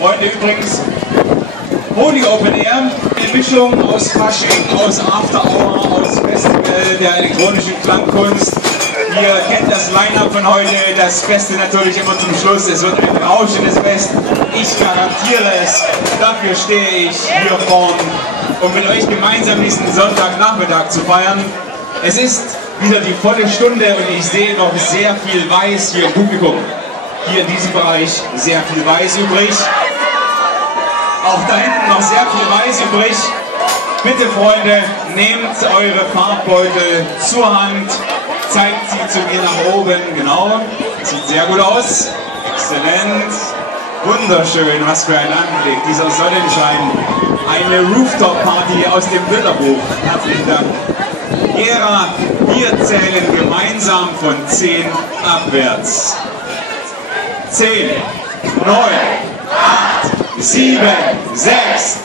Freunde, übrigens Holy Open Air, eine Mischung aus Fasching, aus After Hour, aus Festival der elektronischen Klangkunst. Ihr kennt das Line-Up von heute, das Beste natürlich immer zum Schluss. Es wird ein rauschendes Fest, ich garantiere es. Dafür stehe ich hier vorn, um mit euch gemeinsam diesen Sonntagnachmittag zu feiern. Es ist wieder die volle Stunde und ich sehe noch sehr viel Weiß hier im Publikum. Hier in diesem Bereich sehr viel Weiß übrig. Auch da hinten noch sehr viel Weiß übrig. Bitte Freunde, nehmt eure Farbbeutel zur Hand, zeigt sie zu mir nach oben, genau. Sieht sehr gut aus. Exzellent. Wunderschön, was für ein Anblick, dieser Sonnenschein. Eine Rooftop-Party aus dem Bilderbuch. Herzlichen Dank. Gera, wir zählen gemeinsam von 10 abwärts. 10, 9, 8, 7, 6,